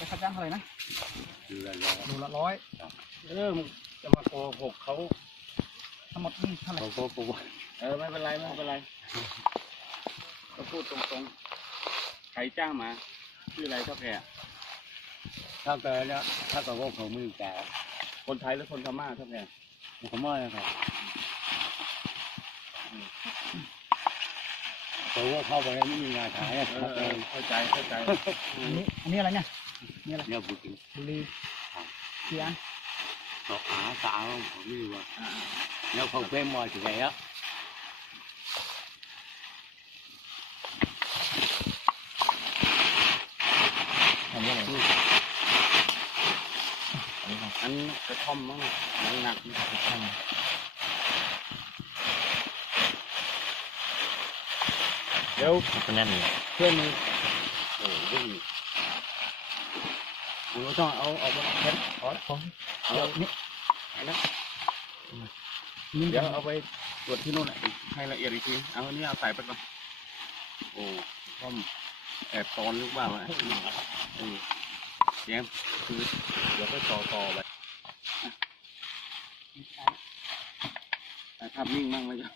จ้างเท่าไหร่นะคืออะไรแล้วโลละร้อยเออมึงจะมาโกหกเขาทั้งหมดนี่เท่าไหร่เขาก็บอกว่าเออไม่เป็นไรไม่เป็นไรก็พูดตรงๆใครจ้างมาชื่ออะไรเท่าแก่ถ้าแกเนี่ยถ้าแกว่าผมมือแกคนไทยหรือคนพม่าเท่าแก่พม่านะครับแต่ว่าเข้าไปไม่มีงานขายครับเข้าใจเข้าใจอันนี้อันนี้อะไรเนี่ย นี่อะไรเนี่ยบุตรบุรีกี่อันต่อหาสาวผมนี่ว่าแล้วเขาเป็นมอถึงไงอะอันนี้อะไรอันนี้ครับอันกระท่อมมั้งหนักหนักช่างเดี๋ยวก็แน่นเลยเพื่อนมึงโอ้วิ่ งมึงก็ต้องเอาเอาไปเช็ดขอพอเอาเดี๋ยวนี่เอาละนี่เดี๋ยวเอาไปตรวจที่นู่นอะให้ละเอียดอีกที เอาอันนี้เอาใส่ไปก่อนโอ้ท่อมแอบตอนหรือเปล่าวะเออเสียงคือเดี๋ยวก็ต่อต่อไปอ่ภาพนิ่งมั่งไหมจ๊ะ